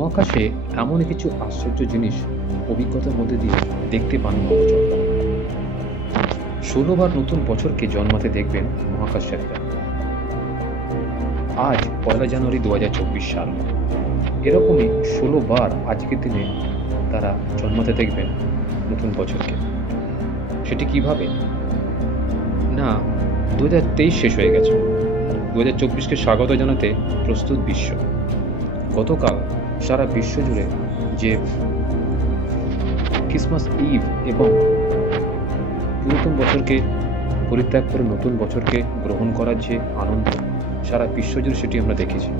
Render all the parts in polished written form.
মহাকাশে এমনই কিছু আশ্চর্য জিনিস অভিজ্ঞতার মধ্যে দিয়ে দেখতে পান নভোচারীরা। ১৬বার নতুন বছরকে জন্মাতে দেখবেন মহাকাশচারীরা। আজ ১লা জানুয়ারি ২০২৪ সাল। এরকমই ১৬বার আজকের দিনে তারা জন্মাতে দেখবেন নতুন বছরকে। সেটি কিভাবে? না, ২০২৩ শেষ হয়ে গেছে, ২০২৪কে স্বাগত জানাতে প্রস্তুত বিশ্ব। গতকাল সারা বিশ্ব জুড়ে যে ক্রিসমাস ইভ এবং পুরাতন বছরকে পরিত্যাগ করে নতুন বছরকে গ্রহণ করার যে আনন্দ, সারা বিশ্ব জুড়ে সেটি আমরা দেখেছি।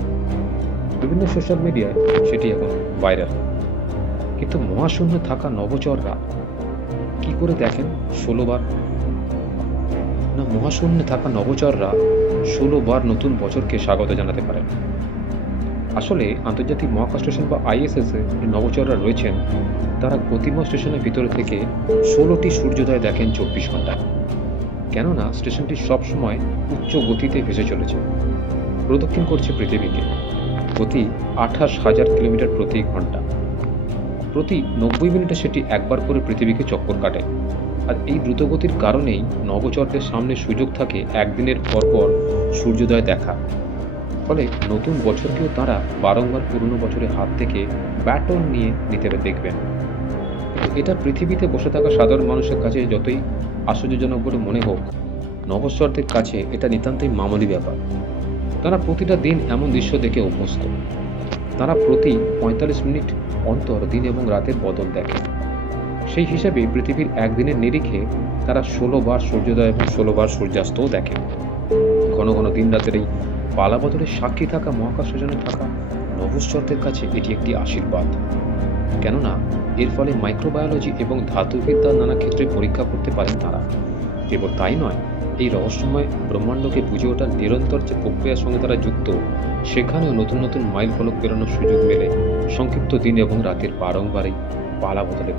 বিভিন্ন সোশ্যাল মিডিয়ায় সেটি এখন ভাইরাল। কিন্তু মহাশূন্যে থাকা নভোচররা কি করে দেখেন ১৬বার? না, মহাশূন্যে থাকা নভোচররা ১৬বার নতুন বছরকে স্বাগত জানাতে পারেন। আসলে আন্তর্জাতিক মহাকাশ স্টেশন বা আইএসএস এ যে নভোচররা রয়েছেন, তারা গতিময় স্টেশনের ভিতরে থেকে ১৬টি সূর্যোদয় দেখেন ২৪ ঘন্টায়। কেননা স্টেশনটি সবসময় উচ্চ গতিতে ভেসে চলেছে, প্রদক্ষিণ করছে পৃথিবীকে। গতি ২৮,০০০ কিলোমিটার প্রতি ঘন্টা। প্রতি ৯০ মিনিটে সেটি একবার করে পৃথিবীকে চক্কর কাটে। আর এই দ্রুতগতির কারণেই নভোচরদের সামনে সুযোগ থাকে একদিনের পরপর সূর্যোদয় দেখা। ফলে নতুন বছরকেও তারা বারংবার পুরনো বছরের হাত থেকে ব্যাটন নিয়ে নিতে দেখবেন। কিন্তু এটা পৃথিবীতে বসে থাকা সাধারণ মানুষের কাছে যতই আশ্চর্যজনক বলে মনে হোক, নভোচরদের কাছে এটা নিতান্তই মামুলি ব্যাপার। তারা প্রতিটা দিন এমন দৃশ্য দেখে অভ্যস্ত। তারা প্রতি ৪৫ মিনিট অন্তর দিন এবং রাতের বদল দেখে। সেই হিসাবে পৃথিবীর একদিনের নিরিখে তারা ১৬বার সূর্যোদয় এবং ১৬বার সূর্যাস্তও দেখে। ঘন ঘন দিন রাতের এই পালাবদলের সাক্ষী থাকা মহাকাশ স্টেশনে থাকা নভোচরদের কাছে এটি একটি আশীর্বাদ। কেননা এর ফলে মাইক্রোবায়োলজি এবং ধাতুবিদ্যার নানা ক্ষেত্রে পরীক্ষা করতে পারেন তারা। কেবল তাই নয়, এই রহস্যময় ব্রহ্মাণ্ডকে বুঝে ওঠার নিরন্তর যে প্রক্রিয়ার সঙ্গে তারা যুক্ত, সেখানেও নতুন নতুন মাইল ফলক পেরোনোর সুযোগ মেলে সংক্ষিপ্ত দিন এবং রাতের বারংবার এই পালা বদলে।